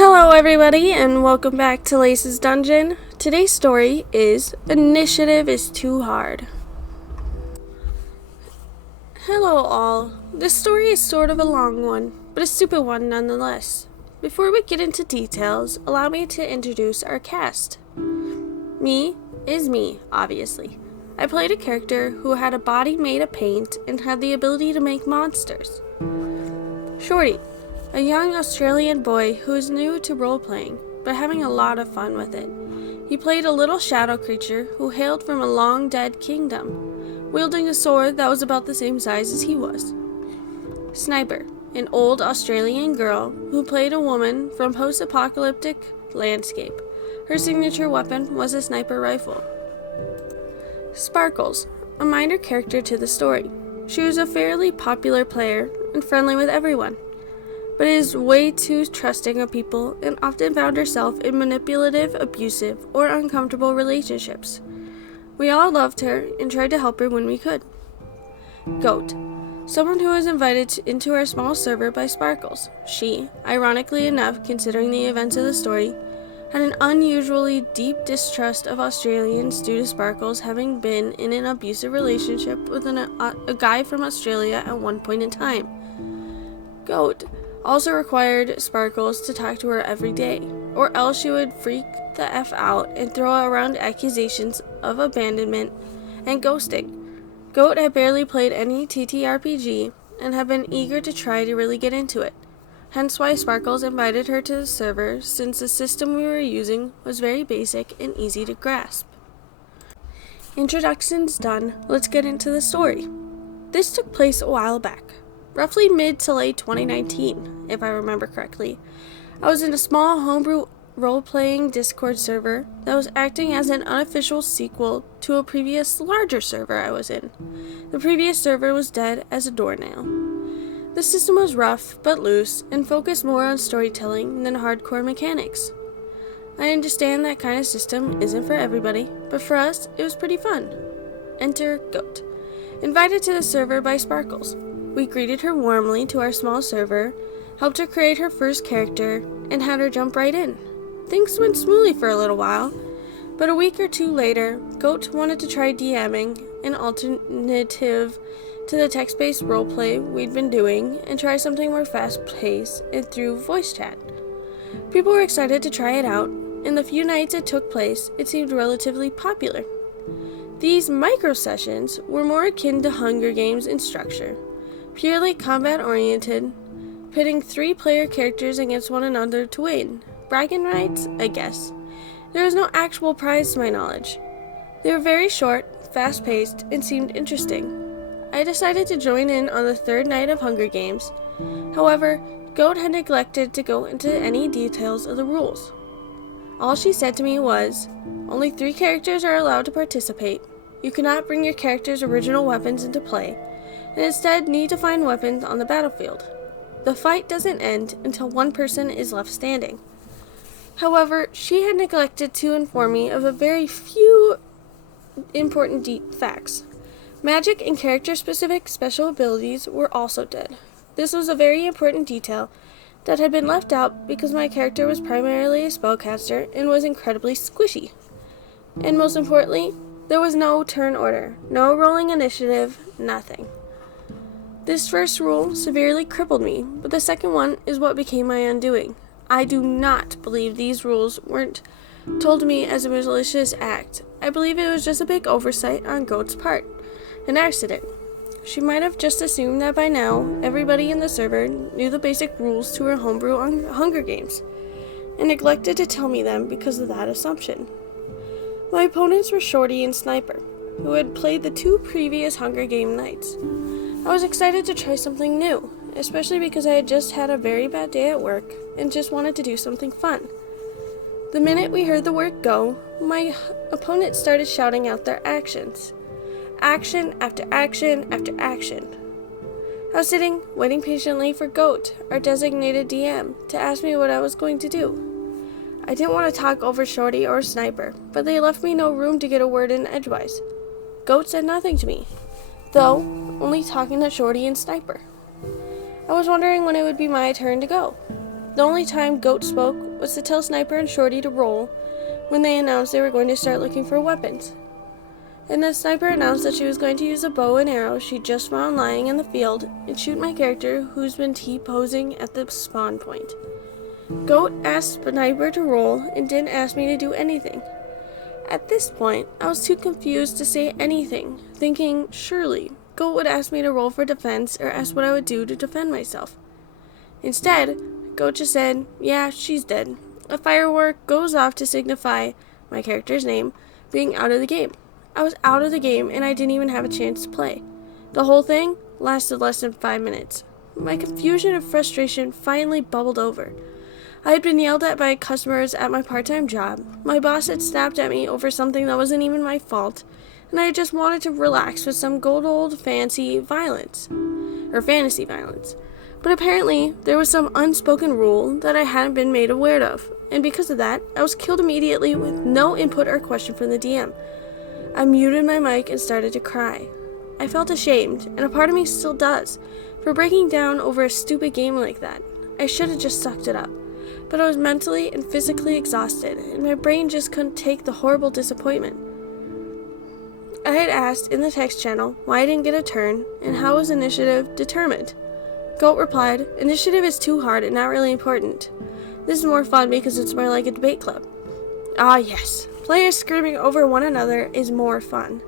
Hello everybody and welcome back to Lace's Dungeon. Today's story is Initiative is Too Hard. Hello all. This story is sort of a long one, but a stupid one nonetheless. Before we get into details, allow me to introduce our cast. Me is me, obviously. I played a character who had a body made of paint and had the ability to make monsters. Shorty, a young Australian boy who is new to role-playing, but having a lot of fun with it. He played a little shadow creature who hailed from a long-dead kingdom, wielding a sword that was about the same size as he was. Sniper, an old Australian girl who played a woman from post-apocalyptic landscape. Her signature weapon was a sniper rifle. Sparkles, a minor character to the story. She was a fairly popular player and friendly with everyone, but is way too trusting of people and often found herself in manipulative, abusive, or uncomfortable relationships. We all loved her and tried to help her when we could. Goat, someone who was invited into our small server by Sparkles. She, ironically enough considering the events of the story, had an unusually deep distrust of Australians due to Sparkles having been in an abusive relationship with a guy from Australia at one point in time. Goat also required Sparkles to talk to her every day, or else she would freak the F out and throw around accusations of abandonment and ghosting. Goat had barely played any TTRPG and had been eager to try to really get into it, hence why Sparkles invited her to the server since the system we were using was very basic and easy to grasp. Introductions done, let's get into the story. This took place a while back. Roughly mid to late 2019, if I remember correctly. I was in a small homebrew role-playing Discord server that was acting as an unofficial sequel to a previous larger server I was in. The previous server was dead as a doornail. The system was rough but loose and focused more on storytelling than hardcore mechanics. I understand that kind of system isn't for everybody, but for us, it was pretty fun. Enter Goat. Invited to the server by Sparkles. We greeted her warmly to our small server, helped her create her first character, and had her jump right in. Things went smoothly for a little while, but a week or two later, Goat wanted to try DMing, an alternative to the text-based roleplay we'd been doing, and try something more fast-paced and through voice chat. People were excited to try it out, and the few nights it took place, it seemed relatively popular. These micro-sessions were more akin to Hunger Games in structure. Purely combat-oriented, pitting 3-player characters against one another to win. Bragging rights, I guess. There was no actual prize to my knowledge. They were very short, fast-paced, and seemed interesting. I decided to join in on the third night of Hunger Games. However, Goat had neglected to go into any details of the rules. All she said to me was, only 3 characters are allowed to participate. You cannot bring your character's original weapons into play, and instead need to find weapons on the battlefield. The fight doesn't end until one person is left standing. However, she had neglected to inform me of a very few important facts. Magic and character-specific special abilities were also dead. This was a very important detail that had been left out because my character was primarily a spellcaster and was incredibly squishy. And most importantly, there was no turn order, no rolling initiative, nothing. This first rule severely crippled me, but the second one is what became my undoing. I do not believe these rules weren't told to me as a malicious act. I believe it was just a big oversight on Goat's part. An accident. She might have just assumed that by now, everybody in the server knew the basic rules to her homebrew Hunger Games, and neglected to tell me them because of that assumption. My opponents were Shorty and Sniper, who had played the 2 previous Hunger Game nights. I was excited to try something new, especially because I had just had a very bad day at work and just wanted to do something fun. The minute we heard the word go, my opponent started shouting out their actions. Action after action after action. I was sitting, waiting patiently for Goat, our designated DM, to ask me what I was going to do. I didn't want to talk over Shorty or Sniper, but they left me no room to get a word in edgewise. Goat said nothing to me, though only talking to Shorty and Sniper. I was wondering when it would be my turn to go. The only time Goat spoke was to tell Sniper and Shorty to roll when they announced they were going to start looking for weapons. And then Sniper announced that she was going to use a bow and arrow she just found lying in the field and shoot my character who's been T-posing at the spawn point. Goat asked Sniper to roll and didn't ask me to do anything. At this point, I was too confused to say anything, thinking surely Goat would ask me to roll for defense or ask what I would do to defend myself. Instead, Goat just said, yeah, she's dead. A firework goes off to signify my character's name being out of the game. I was out of the game and I didn't even have a chance to play. The whole thing lasted less than 5 minutes. My confusion and frustration finally bubbled over. I had been yelled at by customers at my part-time job. My boss had snapped at me over something that wasn't even my fault, and I just wanted to relax with some good old fancy violence, or fantasy violence. But apparently, there was some unspoken rule that I hadn't been made aware of, and because of that, I was killed immediately with no input or question from the DM. I muted my mic and started to cry. I felt ashamed, and a part of me still does, for breaking down over a stupid game like that. I should have just sucked it up, but I was mentally and physically exhausted, and my brain just couldn't take the horrible disappointment. I had asked in the text channel why I didn't get a turn, and how was initiative determined. Goat replied, initiative is too hard and not really important. This is more fun because it's more like a debate club. Ah yes, players screaming over one another is more fun.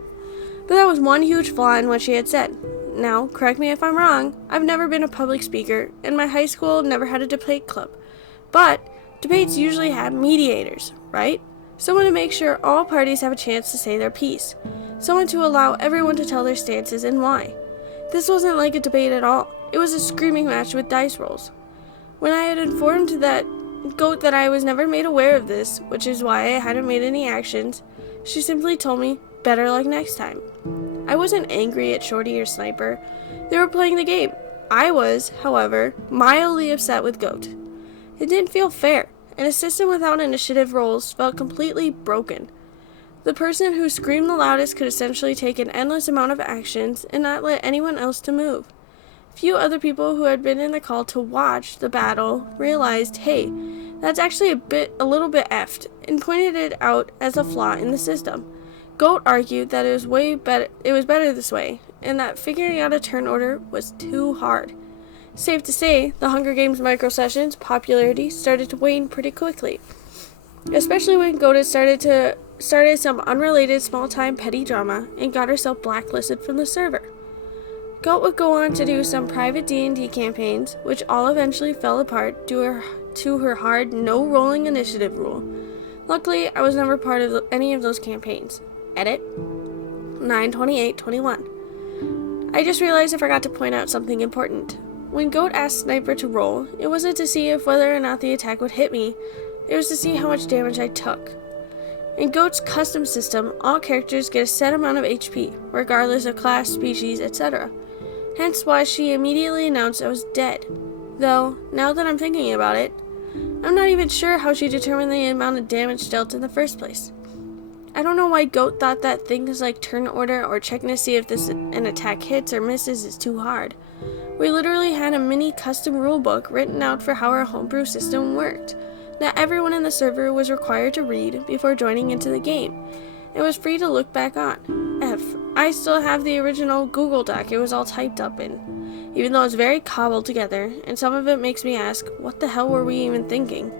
But that was one huge flaw in what she had said. Now, correct me if I'm wrong, I've never been a public speaker, and my high school never had a debate club. But debates usually have mediators, right? Someone to make sure all parties have a chance to say their piece. Someone to allow everyone to tell their stances and why. This wasn't like a debate at all. It was a screaming match with dice rolls. When I had informed that Goat that I was never made aware of this, which is why I hadn't made any actions, she simply told me, better luck next time. I wasn't angry at Shorty or Sniper. They were playing the game. I was, however, mildly upset with Goat. It didn't feel fair, and a system without initiative rolls felt completely broken. The person who screamed the loudest could essentially take an endless amount of actions and not let anyone else to move. Few other people who had been in the call to watch the battle realized, hey, that's actually a little bit effed, and pointed it out as a flaw in the system. Goat argued that it was better this way, and that figuring out a turn order was too hard. Safe to say, the Hunger Games micro sessions' popularity started to wane pretty quickly, especially when Goat had started some unrelated small-time petty drama and got herself blacklisted from the server. Goat would go on to do some private D&D campaigns, which all eventually fell apart due to her hard no-rolling initiative rule. Luckily, I was never part of any of those campaigns. Edit 9/28/21. I just realized I forgot to point out something important. When Goat asked Sniper to roll, it wasn't to see if whether or not the attack would hit me, it was to see how much damage I took. In Goat's custom system, all characters get a set amount of HP, regardless of class, species, etc. Hence why she immediately announced I was dead. Though, now that I'm thinking about it, I'm not even sure how she determined the amount of damage dealt in the first place. I don't know why Goat thought that things like turn order or checking to see if an attack hits or misses is too hard. We literally had a mini custom rulebook written out for how our homebrew system worked, that everyone in the server was required to read before joining into the game. It was free to look back on. I still have the original Google Doc it was all typed up in, even though it's very cobbled together, and some of it makes me ask, what the hell were we even thinking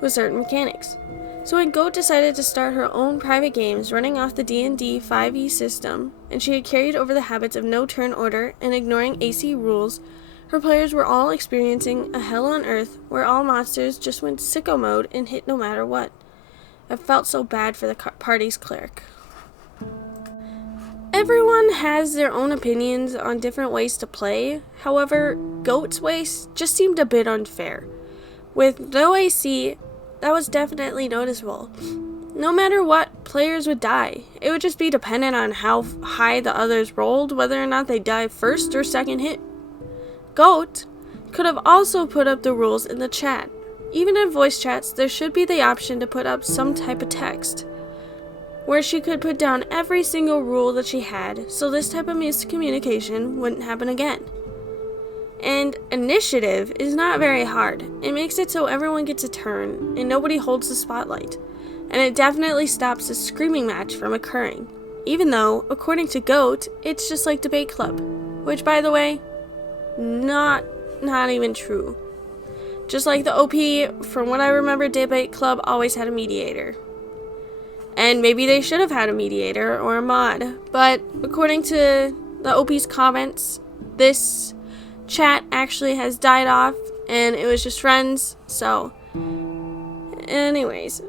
with certain mechanics? So when Goat decided to start her own private games running off the D&D 5e system, and she had carried over the habits of no turn order and ignoring AC rules, her players were all experiencing a hell on earth where all monsters just went sicko mode and hit no matter what. I felt so bad for the party's cleric. Everyone has their own opinions on different ways to play. However, Goat's ways just seemed a bit unfair. With no AC, that was definitely noticeable. No matter what, players would die. It would just be dependent on how high the others rolled, whether or not they died first or second hit. Goat could have also put up the rules in the chat. Even in voice chats, there should be the option to put up some type of text, where she could put down every single rule that she had, so this type of miscommunication wouldn't happen again. And initiative is not very hard. It makes it so everyone gets a turn and nobody holds the spotlight. And it definitely stops a screaming match from occurring. Even though, according to GOAT, it's just like debate club. Which, by the way, not even true. Just like the OP, from what I remember, debate club always had a mediator. And maybe they should have had a mediator or a mod. But according to the OP's comments, this chat actually has died off and it was just friends. So anyways,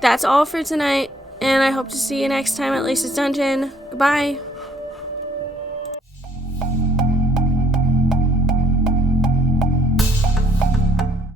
that's all for tonight, and I hope to see you next time at Lisa's Dungeon. Goodbye.